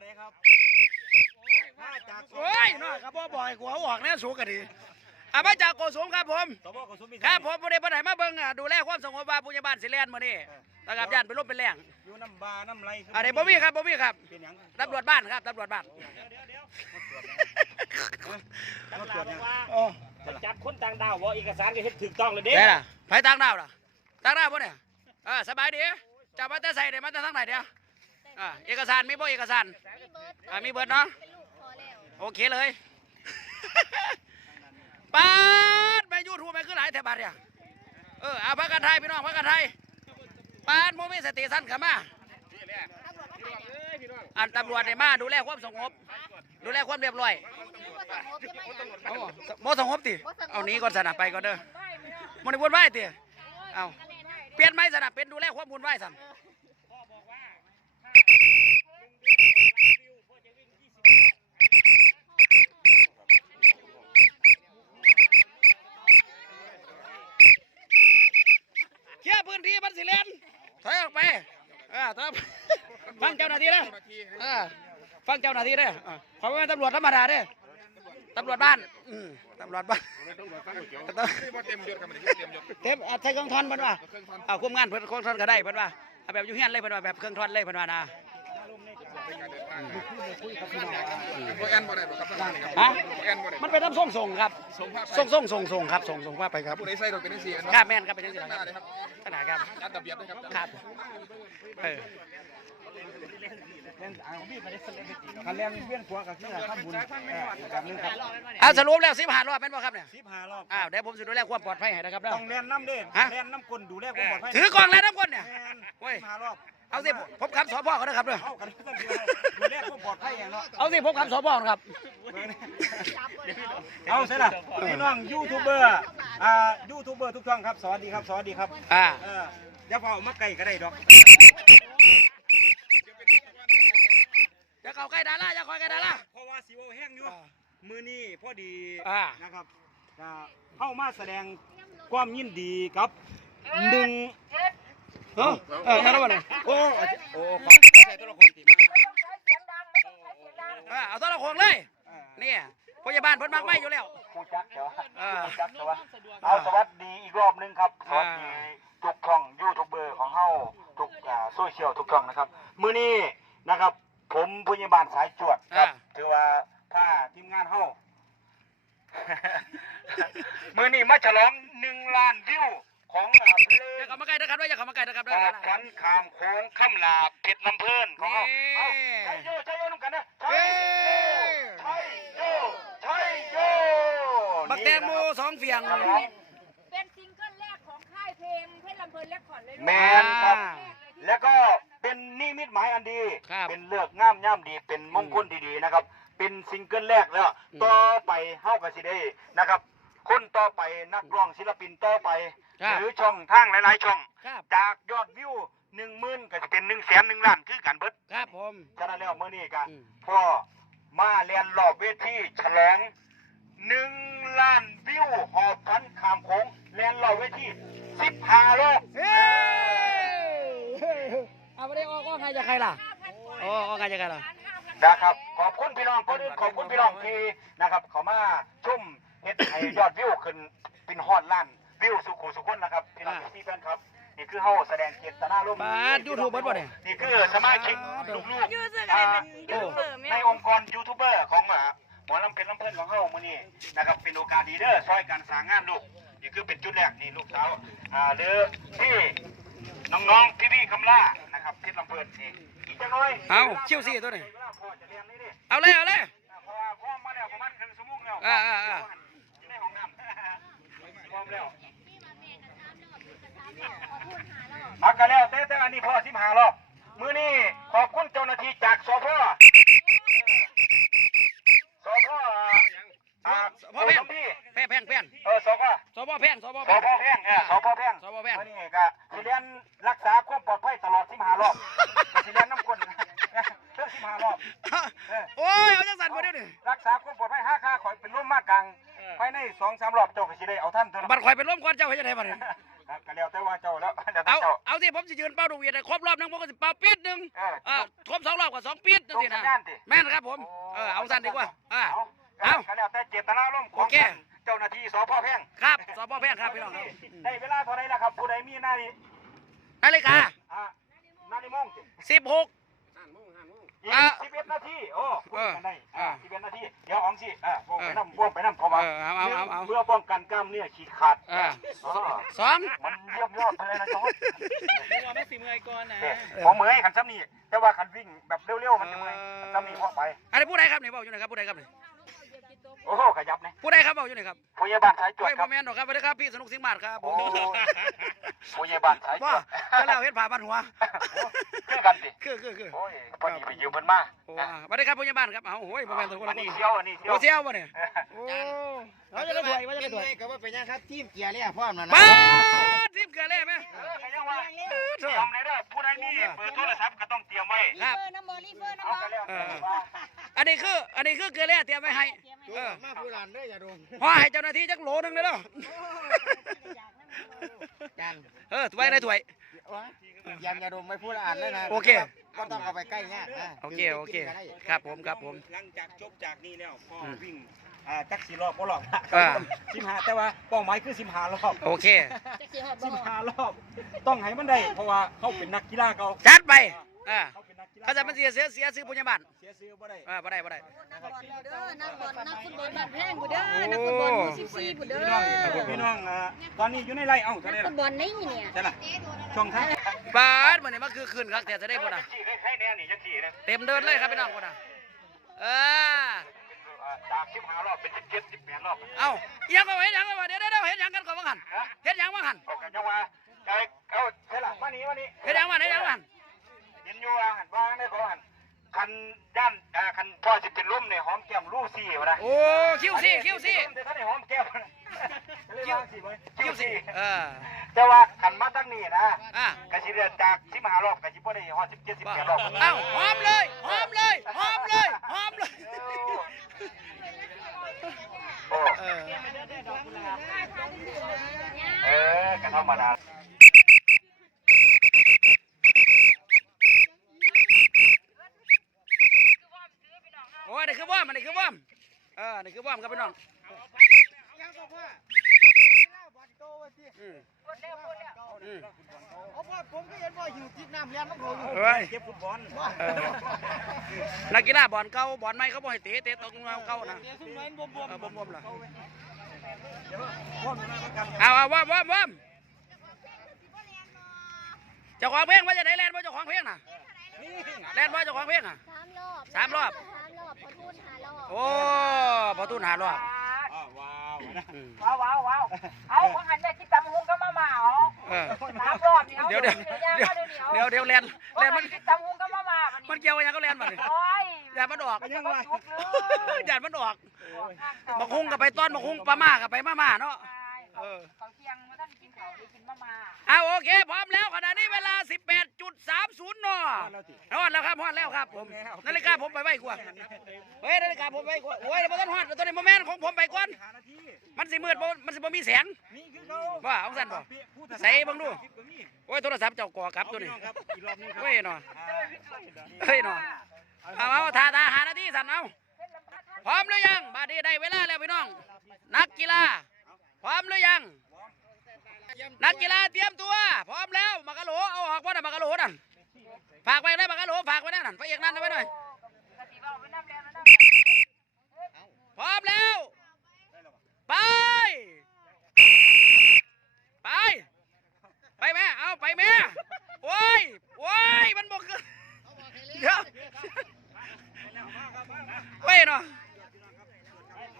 ไหนครับมาจากโอ้ยน้อยครับบ่บ่อยกลัวออกแน่สูงกันดีอะมาจากโกสุมครับผมสบกสุมพิครับผมบ่ได้บ่ได้มาเบิ่งอะดูแลความสงบบ้านผู้ใหญ่บ้านสิแลนมื้อนี้นะครับย่านเป็นลมเป็นแรงอยู่น้ำบาน้ำไหลอันนี้บ่มีครับบ่มีครับเป็นหยังตำรวจบ้านครับตำรวจบ้านมาตรวจยังโอ้จับคนต่างดาวว่าเอกสารก็เฮ็ดถูกต้องเลยเด้ได้ล่ะไผต่างดาวล่ะต่างดาวบ่เนี่ยเออสบายดีจะมาแต่ใส่ได้มาแต่ทางไหนเดียว อ่าเอกสารมีบ่เอกสาร มีเบิร์ดอ่ามีเบิดเนาะ เป็นลูกพอแล้วโอเคเลยปาดไปยูทูบไปคือหลายแถวบ้านเนี่ยเออเอาพักกันไทยพี่น้องพักกันไทยปาดโมมีสติสั้นขับมาอันตำรวจเนี่ยมาดูแลความสงบ ดูแลความเรียบร้อยบ่สงบใช่ไหมยังโมสงบติเอาหนี้ก่อนสนะไปก่อนเด้อมันได้บุญไหวติเอาเปลี่ยนไหมสนะเป็นดูแลความบุญไหวสันเคลียร์พื้น ที่มันสิเลนถอยออกไปเออถอยฟังเจ้าหน้าที่นะเออฟังเจ้าหน้าที่เด้อเออขอไม่เป็นตำรวจธรรมดาเด้อตำรวจบ้านอืมตำรวจบ้านเต็มยศเต็มยศเทปอะใช้เครื่องทอนเพิ่นว่าเอาคุ้มงานเพิ่นเครื่องทอนก็ได้เพิ่นว่าเอาแบบอยู่เฮียนเลยเพิ่นว่าแบบเครื่องทอนเลยเพิ่นว่านะ พวกแอนบ่ได้บ่ครับท่านครับฮะพวกแอนบ่ได้มันเป็นน้ำส่งส่งครับส่งภาพส่งส่งส่งส่งครับส่งส่งว่าไปครับผู้ใดใส่รถเป็นจังซี่กันครับแม่นครับเป็นจังซี่นะครับเลยครับขนาดครับจัดระเบียบนะครับครับเออคันเรียนเวียนหัวกับที่ทำบุญแบบนึงครับเอาสรุปแล้ว15รอบแม่นบ่ครับเนี่ยสิบห้ารอบอ้าวเดี๋ยวผมสิดูแลความปลอดภัยให้นะครับเด้อต้องเรียนน้ำเด้ฮะเรียนน้ำกลดูแลความปลอดภัยถือกล่องแล้วน้ำคนเนี่ยแม่นโอ้ยห้ารอบเอาสิผมคำสอพ่อเขานะครับเด้อเอากันเพื่อนดูแลความปลอดภัยอย่างเนาะเอาสิผมคำสอพ่อนะครับ เอาใช่ละพี่น้องยูทูบเบอร์อ่ายูทูบเบอร์ทุกช่องครับสวัสดีครับสวัสดีครับอ่า เอออย่าเฝ้ามาไกลก็ได้ดอกอย่าเข้าใกล้ดาราอย่าเข้าใกล้ดารา เพราะว่าสีโอแห้งอยู่มือนี้พอดีอ่า นะครับจะเข้ามาแสดงความยินดีกับหนึ่ง เออเออแล้วบ่เนี่ยโอ้โอ้ของใส่ตัวละคนตีมาเออเอาตัวละครเลยเนี่ยพยาบาลเพิ่นมักไม่อยู่แล้วผู้จักเดี๋ยวเออผู้จักเดี๋ยวเอาสวัสดีอีกรอบหนึงครับสวัสดีทุกช่องยูทูบเบอร์ของเฮาทุกอ่าโซเชียลทุกช่องนะครับ มือนี้นะครับ ผมพยาบาลสายจวดครับอ่าถือว่าถ้าทีมงานเฮามือนี้มาฉลองหนึ่งล้านวิวของอ่าเพล อย่างเข้ามาใกล้นะครับด้วยอย่าเข้ามาใกล้นะครับด้วขยอบขวัญขามโค้งข้ามลาเพชรลำเพลินของเขานี่เอาใช่โยใช่โยน้ำกันนะใช่เอ้โยใช่โยบักแตงโมสองเฟียงฉลองเป็นซิงเกิลแรกของค่ายเพลงเพชรลำเพลินและขอนเลยแมนครับแล้วก็เป็นนิมิตหมายอันดีครับเป็นเลือกง่ามย่ำดี เป็นมงคลดีๆนะครับ เป็นซิงเกิลแรกแล้วอืมต่อไปเฮากับสิได้นะครับคนต่อไปนักร้องศิลปินต่อไป ครับ หรือช่องทางหลายๆช่อง ครับ จากยอดวิวหนึ่งหมื่นก็จะเป็นหนึ่งแสนหนึ่งล้านคือกันเบิดครับผมฉะนั้นแล้วเมื่อนี้ก็อืมพ่อมาเรียนรอบเวทีฉลองหนึ่งล้านวิวหอบพันขามโค้งเรียนรอบเวทีสิบห้ารอบเฮ้เอาไปได้ออกออกไงจะใครล่ะ โอ้ออกไงจะใครล่ะ นะครับ ขอบคุณพี่น้องคนอื่นขอบคุณพี่น้องที่นะครับเขามาชมเฮ็ดให้ยอดวิวขึ้นเป็นฮอดล้าน วิวสุขุสุขคนนะครับพี่น้องที่แฟนครับ นี่คือเฮาแสดงเจตนาร่วมบาด YouTube เบิดบ่เนี่ยนี่คือสมาชิกลูกๆยูสึกอะไรเป็นยูอ่าทูบเบอร์ไหมในองค์กรยูทูบเบอร์ของอ่าหมอลำเพลินลำเพลินของเฮามื้อนี้นะครับเป็นโอกาสดีเด้อช่วยกันสร้างงานลูกนี่คือเป็นจุดแรกนี่ลูกสาวอ่าหรือที่น้องๆพี่พี่ๆคำล่านะครับเพชรลำเพลินนี่อีกจังน้อยเอาคิวซี่ตัวนี้เวลาพ่อจะเรียนนี่ดิเอาเลยเอาเลยเพราะว่าพ่อมาแล้วประมาณครึ่งชั่วโมงแล้วอ่าอ่าอ่าอยู่ในห้องน้ำพร้อมแล้ว อักกันแล้วแต่แต่อันนี้พ่อสิบห้ารอบมื้อนี้ขอบคุณเจ้าหน้าที่จากสพสพอ่าพ่อแพงพี่แพงแพงแพงเออสพสบแพงสบสแพงพแพงเออสพแพงสบแพงมื้อนี้ก็สิเรียนรักษาความปลอดภัยตลอดสิบห้ารอบก็สิเรียนน้ำกลนเรื่องสิบห้ารอบโอ้ยเอาจังสันบ่เดี๋ยวนี้รักษาความปลอดภัยห้าค่าข่อยเป็นร่มมากกลางภายในสองสามรอบเจ้าก็สิได้เอาท่านตัวบัดข่อยเป็นร่มก่อนเจ้าเฮ็ดจังไดบัดนี้ ครับก็แล้วแต่ว่าเจ้าแล้วแล้วแต่เอาเจ้า เอาสิผมสิยืนเป่าดอกหวีดให้ครบรอบหนึงผมก็สิเป่าปี๊ดหนึงเออ เออครบสองรอบก็สองปี๊ดจังซี่นะตรงกันย่านติแม่นครับผมเออเอาสั้นดีกว่าอ่า เอาเอาก็แล้วแต่เจตนารมณ์ของโอเค เจ้าหน้าที่สพแพร่งครับสปแพงครับพี่น้องครับได้เวลาเท่าไหรแล้วครับผู้ใดมีหน้าที่นาฬิกาอ่านาฬิโมงสิสิบหก อีอะกสิบเอ็ดนาทีโอ้คุยกันได้อะสิบเอ็ดนาทีเดี๋ยวเอองสิอ่าบ่งเอไปอน้ำบ่วงไปน้ำเพราะว่าเออเอาเอาเอาเอาเพื่อป้องกันกล้ามเนื้อฉีกขาดอ่าอ๋อสองมันเยี่ยมยอดเลยนะจ๊อดว่าไม่สิเมื่อยก่อนนะเอ๊ะผมเมื่อยขันซ้ำนี่แต่ว่าขันวิ่งแบบเร็วๆมันจะเมื่อยซ้ำนี่พอไปอันนี้ผู้ใดครับนี่บอกอยู่ไหนครับผู้ใดครับนี่ โอ้โหขยับเนี่ยผู้ใดครับบอกอยู่ไหนครับผู้ใหญ่บ้านสายจวโอ้ดยคพ่รัอบ แม่นดอกครับสวัสดีครับพี่สนุกสิงห์มาศครับผโอ้มผู้ใหญ่บ้านสายจว่าวดก็แล้วเฮ็ดผ่าบ้านหัว คือกันสิคือคือคือโอ้ยพอดีไปยืมเพิ่นมาโอ้สวัสดีครับผู้ใหญ่บ้านครับเอาโอ้ยพ่อแม่นตัวคนอัละนคนี้นเที่ยวอันนี้เที่ยวโอ้เซี่ยวบ่เนี่ยเออโอ้ว่าจะได้ถวยว่าจะได้ถวยก็ว่าเป็นยังครับทีมเกียร์เนี่ยพ่อมันนะป้าดทีมเกลือเลยไหมเออก็ยังว่าเตรียมเลยเด้อผู้ใดมีเบอร์โทรศัพท์ก็ต้องเตรียมไว้ ครับเฟอร์น้ำมันรีเฟอร์น้ำเอามันก็แล้วแต่ว่า อันนี้คือ อันนี้คือเกลือเลยเตรียมไว้ให้เออมาผู้หลานเด้ออย่าดมพอให้เจ้าหน้าที่จักโหลหนึงเลยเนาะยันเออถวยได้ถวย ยันอย่าดมไม่ผู้หลานเลยนะโอเค ก็ต้องเอาไปใกล้เงี้ยนะโอเคโอเค ครับผมครับผม หลังจากจบจากนี้แล้วพ่ออืมวิ่งอ่าจักสีรอบบ่รอบอ่า สิบห้าแต่ว่าเป้าหมายคือสิบห้ารอบโอเคจะกี่หอดสิบบ่ห้ารอบ ต้องให้มันได้ เพราะว่าเขาเป็นนักกีฬาเขาจัดไปอ่าเขา เป็นนักกีฬาเขาจะมันเสียเสียเสียซื้อปุญญาบัตรเสียซื้อบ่ได้อ่าบ่ได้บ่ได้นักบอลเราเด้อนักบอลนักฟุตบอลบ้านแพงบุเด้อนักฟุตบอลหมู่สิบสี่บุเด้อพี่น้องพี่น้องอ่าตอนนี้อยู่ในไร่เอ้านัเท่ากไหร่ฟุล่ะตบอลนี่เนี่ยใช่ล่ะช่องทางบาสมันนี่มันคือคืนครับแต่จะได้บ่นะขี่ให้แน่นี่จะขี่นะเต็มเดินเลยครับพี่น้องคนน่ะเออจากสิบห้ารอบเป็นสิบเจ็ดสิบแปดรอบเอ้าเอียังก็เห็นหยังก็ว่าเดี๋ยวเดี๋ยวเดี๋ยวเห็นหยังกันก่อนว่าหันฮะเห็นหยังว่าหันโอเคจังหวะไอ้เอาเท่าไหร่มานี้มานี้เห็นหยังว่าเห็นหยังว่าหันเห็น อยู่ว่าหันว่าได้ก่อนคันย่านอ่าคันพ่อสิเป็นลุ่มเนี่ยหอมแก้มลูซี่วะนะโอ้คิวซี่คิวซี่แต่ท่านได้หอมแก้มนะคิวซี่คิวซี่เออแต่ว่าคันมาตั้งนี่นะอะกะสิเดือนจากสิบห้ารอบกะสิบ่ได้ฮอดสิบเจ็ดสิบแปดรอบเอ้าหอมเลยหอมเลยหอมเลยหอมเลยโอ้เออเออกะธรรมดา โอ้ย นี่คือว่ามอันนี้คือว่ามเออนี่คือว่ามครับพี่น้องอืมอืมเอาพ่อผมก็เห็นว่าหิวจิกน้ำเลี้ยงน้ำผมเอ้ยเก็บฟุตบอลเออนักกีฬาบอลเก่าบอลใหม่เขาบ่ให้เตะเตะตกมาเก่านะเออบวมๆล่ะเอาเอาว่ามว่ามว่ามเจ้าของเพลงว่าจะไหนแลนด์ว่าเจ้าของเพลงน่ะแลนด์ว่าเจ้าของเพลงอะสามรอบสามรอบ อบพอทุนหารอบโอ้พอตุ้นหารอบอ้าวว้าวนะอืมว้าวว้าวว้าวเอาของหันอยากกินตำหุงก็มาหมาอ๋อเออสามรอบนี่เอาเดี๋ยวเดี๋ยวเดี๋ยวเดี๋ยวเดี๋ยวแลนแลนมันกินตำหุงก็มาหมามัมันเกี่ยวกับหยังก็แลนมาดิโอ้ยอย่ามันออกมันจะมาจุกเลยอย่ามันออกบักฮุงกับไปต้อนบักฮุงปลาม่ากับไปมาม่าเนาะเออเขาเที่ยงมาท่านกินข้าวได้กินมามา เอาโอเค พร้อมแล้วขณะนี้เวลา 18.30นฮอดแล้วครับฮอดแล้วครับผมนาฬิกาผมไปไว้กว่าเฮ้ยนาฬิกาผมไปกว่าโอ้ยเดี๋ยวบ่ต้องฮอดตัวนี้โมเมนต์ของผมไปก่อนหานาทีมันสิมืดบ่มันสิบ่มีแสงนี่คือเขาว่าเอาสั่นบ่ใส่เบิ่งดูโอ้ยโทรศัพท์เจ้าก่อกลับตัวนี้เอาพี่น้องครับอีกรอบหนึงครับเฮ้ยเนาะเฮ้ยเนาะเอาเอาท่าท่าหานาทีสั่นเอาพร้อมหรือยังบาดนี้ได้เวลาแล้วพี่น้อง นักกีฬาพร้อมหรือยัง นักกีฬาเตรียมตัว พร้อมแล้วมากะโหลเอาออกว่าน่ะมากะโหลนั่นฝากไว้ได้มากะโหลฝากไว้ได้นั่นพระเอกนั่นเอาไว้หน่อยพร้อมแล้วไปไปไปแม่เอาไปแม่โอ้ยโอ้ยมันบอกคือเดี๋ยวเว้ยเนาะ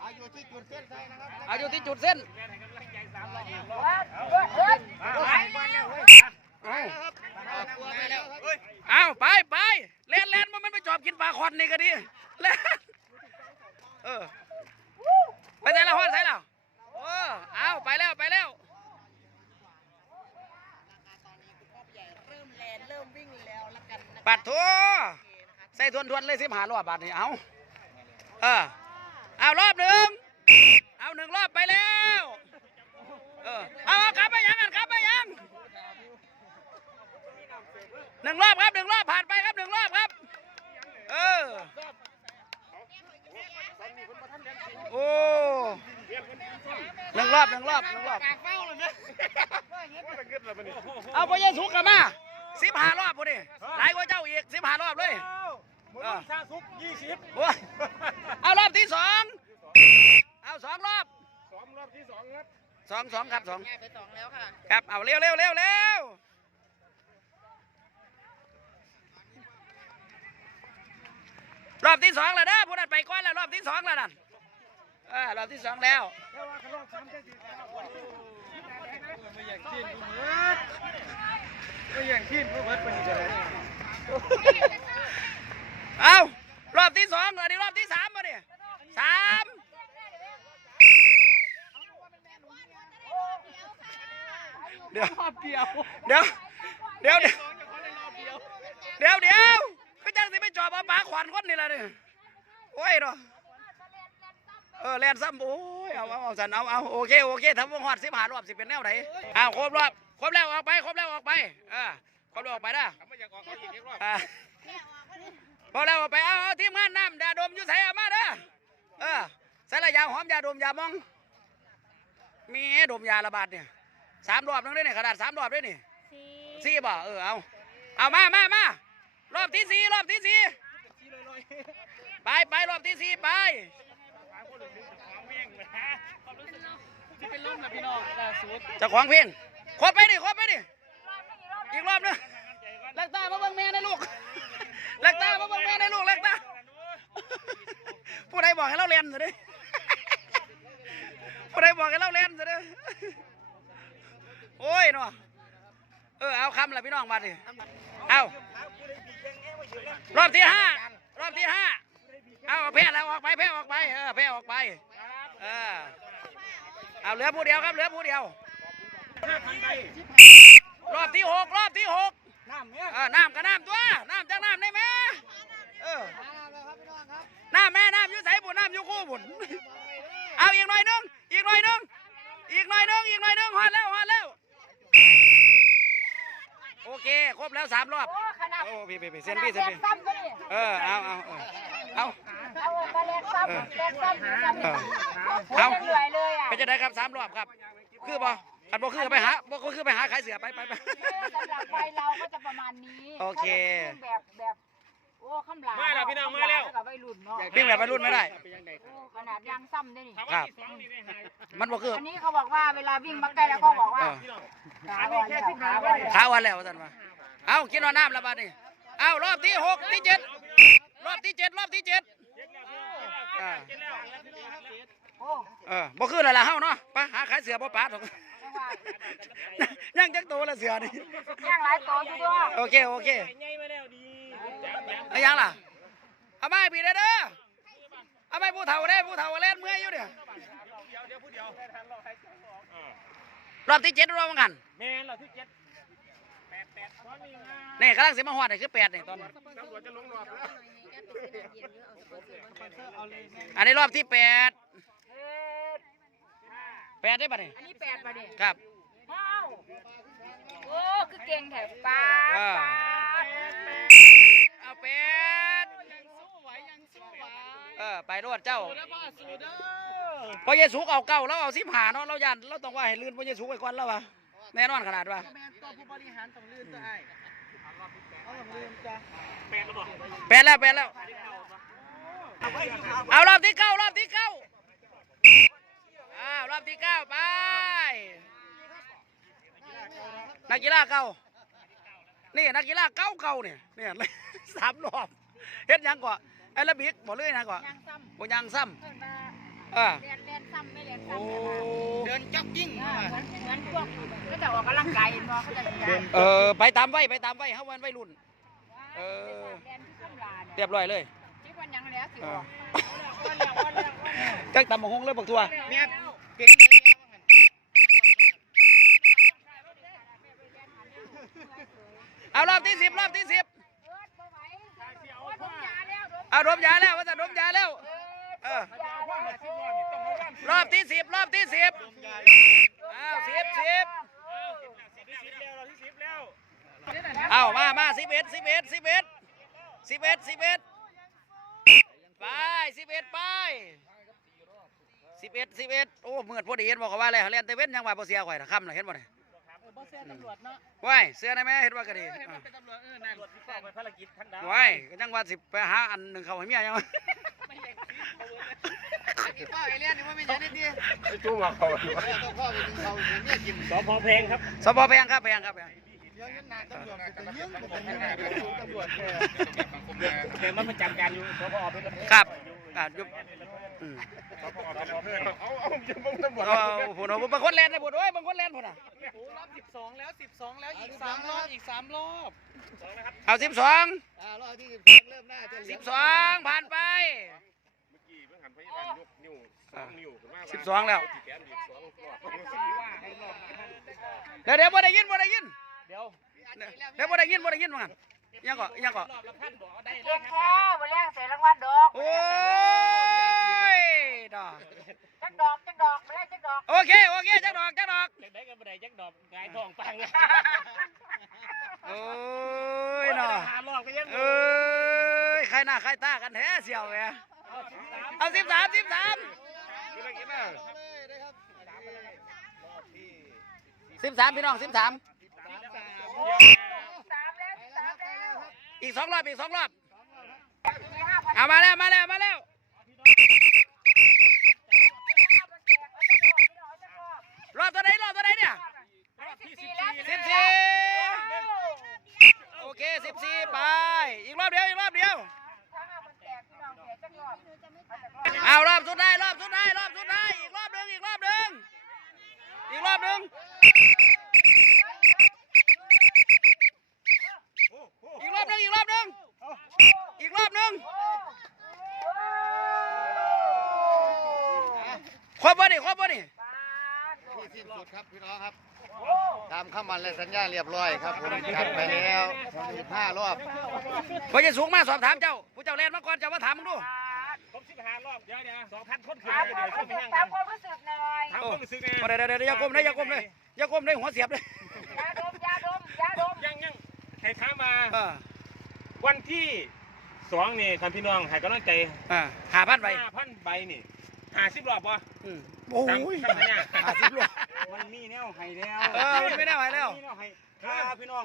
เอาอยู่ที่จุดเส้นชัยนะครับ เอาไปไปเล่นเล่นมันไปจอบกินปลาคอนนี่ก็ดีเล่นเออไปใส่ละฮอดใส่ละเออเอาไปแล้วไปแล้วเริ่มแลนเริ่มวิ่งแล้วละกันนะปัดทัวใส่ทวนทวนเลยสิบหารอบบาทนี่เอาเออเอารอบหนึ่งเอาหนึ่งรอบไปแล้วเออเอาเอากลับไปยังกันกลับไปยัง หนึ่งรอบครับหนึ่งรอบผ่านไปครับหนึ่งรอบครับ เออ โอ้หนึ่งรอบหนึ่งรอบหนึ่งรอบ เอาไปยังสุกกันมาสิบห้ารอบพอดีหลายกว่าเจ้าอีกสิบห้ารอบเลย หมดซาซุกยี่สิบ โอ้ยเอารอบที่สองเอาสองรอบ สองรอบที่สองครับ สองสองครับสองไปสองแล้วค่ะครับเอาเร็วเร็วเร็วเร็วรอบที่สองแล้วเด้อผู้นั้นไปก่อนแล้วรอบที่สองแล้วนั่นเออรอบที่สองแล้วแต่ว่าเขารอบสามได้สี่ไม่อยากกินกูเบิดไม่อยากกินกูเบิดเป็นยังไงเอารอบที่สองเลยดิรอบที่สามมาดิสาม เดี๋ยวเดี๋ยว เดี๋ยว เดี๋ยวเดี๋ยวเดี๋ยวเดี๋ยวก็จังสิไปจอบเอาปลาขวานคนนี่แหละนี่โอ้ยเนาะเออแลนซ้ำโอ้ยเอาเอาเอาสันเอาเอาโอเคโอเคทำวงหอดสิบหารอบสิเป็นแนวไหนอ้าวครบรอบครบแล้วออกไปครบแล้วออกไปเออครบแล้วออกไปนะไม่อยากออกเขาอีกรอบอ่าพอแล้วออกไปเอาเอาทีมงานน้ำยาดมอยู่ใส่เอามาเด้อเออใส่ละยาหอมยาดมยามองมีดมยาระบาดเนี่ย สามรอบนึงด้วยเนี่ยขนาดสามรอบด้วยนี่สี่บ่เออเอาเอามามามารอบที่สี่รอบที่สี่ไปไปรอบที่สี่ไปเป็นลมนะพี่น้องล่าสุดเจะขวางเพลงครบไปดิครบไปดิอีกรอบนึงเล็กตามาเบิ่งแม่นะลูกเล็กตามาเบิ่งแม่นะลูกเล็กตาผู้ใดบอกให้เราเรียนสิเด้ผู้ใดบอกให้เราเรียนสิเด้ โอ้ยเนาะเออเอาคำละพี่น้องมาดิเอารอบที่ห้ารอบที่ห้าเอาแพ้แล้วออกไปแพ้ออกไปเออแพ้ออกไปเออเอาเหลือผู้เดียวครับเหลือผู้เดียว รอบที่หกรอบที่หก น้ำเนี่ย เออน้ำก็น้ำตัวน้ำจากน้ำได้ไหมเออน้ำแม่น้ำอยู่ใส่บุญน้ำอยู่คู่บุญเอาอีกหน่อยหนึงอีกหน่อยหนึงอีกหน่อยหนึงอีกหน่อยหนึงหอดแล้วหอดแล้วโอเคครบ แล้วสามรอบโอ้พี่พี่พี่เส้นพี่เส้นพี่เออเอาเอาเออเอาเอามาเล่นซ้ำเล่นซ้ำเล่นซ้ำเออเอาเอาเหนื่อยเลยอะเป็นจะได้ครับสามรอบครับ คือบ่ขันบ่คือก็ไปหาบ่ก็คือไปหาขายเสือไปไปไปสำหรับไฟเราก็จะประมาณนี้โอเคแบบแบบโอ้คำหลามาแล้วพี่น้องมาแล้วกับวัยรุ่นเนาะวิ่งแบบวัยรุ่นไม่ได้โอ้ขนาดยางซ้ำด้วยนี่ครับมันบ่คืออันนี้เขาบอกว่าเวลาวิ่งมาใกล้แล้วก็บอกว่าเออขาอ่อนแล้วขาอ่อนแล้วขาวันแล้วท่านว่า เอากินว่าน้ำและบาดนี่เอารอบที่หกที่เจ็ดรอบที่เจ็ดรอบที่เจ็ดอ่าโอ้เออบ่คือแล้วล่ะเฮาเนาะไปหาขายเสือบ่ปาดหรอกจังหวะยังจักโตละเสือนี่ย่างหลายตัวอยู่ด้วยโอเคโอเคเอายังล่ะเอาไม้พี่เด้อเด้อเอาไม้ผู้เฒ่าได้ผู้เฒ่าเล่นเมื่อยอยู่เนี่ยรอบที่เจ็ดรอบมันกันแม่เราที่เจ็ด นี่กำลังสิมาฮอดนี่คือแปดนี่ตอนนี้ตำรวจจะลงรอบแล้วอันนี้รอบที่แปดแปดได้ปะนี่อันนี้แปดป่ะเนี่ยครับว้าวโอ้คือเก่งแถบปลาอ่าปลาเอาเป็ดเออไปรวดเจ้าพอเยซูเอาเก่าแล้วเอาสิบหาเนาะเรายันเราต้องว่าให้ลื่นพอเยซูไปก่อนแล้ววะ แน่นอนขนาดว่าแมนตัวผู้บริหารต้องลื่นตัวไอ้เอาต้องลื่นจ้ะแปดแล้วแปดแล้ว เอารอบที่เก้ารอบที่เก้าอ้าวรอบที่เก้าไป นักกีฬาเก่านี่นักกีฬาเก่าเก่าเนี่ยเนี่ยสามรอบเฮ็ดยังก่อนแอโรบิกบอกเลยนะก่อนย่างซ้ำบ่ยังซ้ำ ออเรียนเรียนซ้ำไม่เรียนโอ้ซ้ำเดินจ็อกกิ้งเหมือนเหมือนพวกก็จะออกกำลังกายเห็นบ่เขาจะเรียนเออไปตามไว้ไปตามไว้เฮาวันวัยรุ่น เออ เรียนที่ข้างลาเนี่ยเรียบร้อยเลย ที่วันยังแล้วสิเออออกจักตำบักฮงเลยบักทัวเนี่ยเก่งเอารอบที่สิบรอบที่สิบเอิ้นบ่ไหวโอ้ยดมยาแล้วดมเอาดมยาแล้วว่าจะดมยาแล้ว เอ อยาแล้วรอบที่สิบรอบที่สิบอ้าวสิบสิบที่สิบแล้วเราที่สิบแล้วรเอามามาสิบเอ็ดสิบเอ็ดสิบเอ็ดสิบเอ็ดสิบเอ็ดไปสิบเอ็ดไปสิบเอ็ดสิบเอ็ดโอ้เมื่อพอดีเห็นบอกเขาว่าอะไรเล่นเตเว่นยังว่าบ่เสียข่อยนะค่ำนะเห็นบ่เนี่ยบ่เสียตำรวจเนาะว้ายเสื้อได้ไหมเห็นว่าก็ดีเห็นว่าเป็นตำรวจเออนั่นที่เข้าไปภารกิจทั้งดาวว้ายก็ยังว่าสิไปหาอันหนึ่งเขาให้เมียยัง วะไม่อยากกินเขาเลยไอ้เป้าไอ้เลี้ยนนี่ว่าไม่ใช่นิดเดียวจู้มาเขาต้องพ่อไปกินเขาเนี่ยกินสพเพลงครับสบแพงครับแพงครับแพงเดี๋ยวยันนานตำรวจไปเยี่ยมไปเยี่ยมตำรวจแค่เดี๋ยวมันประจำการอยู่สพเป็นครับอ่ายุบอืมสพเป็นเพื่อนเอาเอาจะมึงตำรวจเอาผุนเอาบางคนเล่นเลยผุนโอ้ยบางคนเล่นผุนอะโอ้รอบสิบสองแล้วสิบสองแล้วอีกสามรอบอีกสามรอบเอาสิบสองอ่ารอบที่สิบสองเริ่มน่าจะสิบสองผ่านไป ยกนิ้วสองนิ้วขึ้นมาสิบสองแล้วแขนอีกสองรอบเดี๋ยวเดี๋ยวบ่ได้ยินบ่ได้ยินเดี๋ยวเดี๋ยวบ่ได้ยินบ่ได้ยินว่างั้นยังก็ยังก็รอบละพันบอกได้เลเก่ยงครัแท้บบ่แรงเสียรางวัลดอกโอ้ยดอกจักดอกจักดอกบ่แรงจักดอกโอเคโอเคจักดอกจักดอกจักได้กันบันไดจักดอกงายทองปังโอ้ยเนาะหารอบก็ยังเอ้ยใครหน้าใครตากันแท้เสียวแหม เอาสิบสามสิบสามสิบสามพี่น้องสิบสามสามแล้วสามแล้วอีกสองรอบอีกสองรอบเอามาแล้วมาแล้วมาแล้วรอบตัวไหนรอบตัวไหนเนี่ยสิบสี่โอเคสิบสี่ไปอีกรอบเดียวอีกรอบเดียว เอารอบสุดท้ายรอบสุดท้ายรอบสุดท้ายอีกรอบหนึ่งอีกรอบหนึ่งอีกรอบหนึ่งอีกรอบหนึ่งอีกรอบหนึ่งอีกรอบหนึ่งครบบ่นี่ครบบ่นี่ที่สิ้นสุดครับพี่น้องครับ ตามคำมันและสัญญาเรียบร้อยครับผมจัดไปแล้ว15รอบพอจะสูงมาสอบถามเจ้าผู้เจ้าเล่นมาก่อนเจ้ามาถามมึงดูครบสิบห้ารอบเดี๋ยวเดี๋ยวสองพันคนขึ้นถามเดี๋ยวความขึ้นรู้ไปสึกยังถามความรู้สึกหน่อยถามความรู้สึกไงเดี๋ยวเดี๋ยวเดี๋ยวอย่าก้มเลยอย่าก้มเลยอย่าก้มเลยหัวเสียบเลยยาดมยาดมยาดมยังยังให้ถามมาเออวันที่สองนี่ท่านพี่น้องให้กำลังใจอ่าหาพันไปห้าพันใบนี่ห้าสิบรอบป่ะอืมโอ้ยทำไมเนี่ยหาสิบลูกมันมีแนวให้แล้วเออมันไม่ได้ไหวแล้วมีแนวให้ถ้าพี่น้อง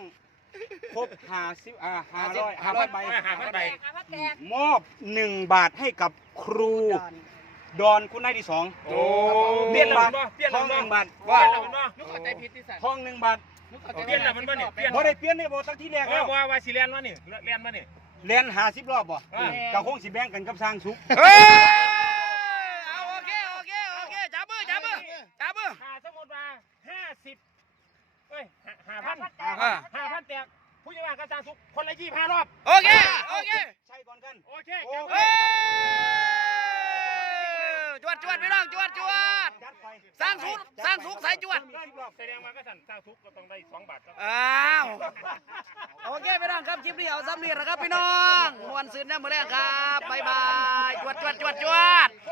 ครบหาสิบอ่าหาร้อยหาร้อยใบห้าพันใบอาพักแตกมอบหนึ่งบาทให้กับครูดอนคุณนายที่สองโอ้เปลี่ยนแล้วมันบ่เปลี่ยนทแล้วองมันหนึ่งบ่บาทเปลี่ยนแล้วมันบ่นุกเข้าใจผิดที่สัตว์ทองหนึ่งบาทนุกเข้าใจเปลี่ยนแล้วมันบ่เนี่ยเปลี่ยน บ่ได้เปลี่ยนได้บ่ตั้งที่แรกแล้วว่าว่าสิเรียนมานี่เรียนมานี่ เรียนหาสิบรอบบ่อ่าก็คงสิแบ่งกันกับสร้างสุขเฮ้ยเอาโอเคโอเคโอเคจับมือจับมือจับมือหาสมมติว่าห้าสิบเอ้ยห้าพันานกระจางสุขคนละยี่ห้ารอบ โอเค โอเคใช่ก่อนกัน โอเคโอเฮ้ยจวดจวดพี่น้องจวดจวดจัดไปสร้างสุขสร้างสุขใส่จวดแสดงมาก็สั่นสร้างทุกก็ต้องได้สองบาทครับอ้าวโอเคพี่น้องครับคลิปนี้เอาซ้ำนี่แหละครับพี่น้องมวนซืนแน่มือแรกครับบ๊ายบายจวดจวดจวดจวด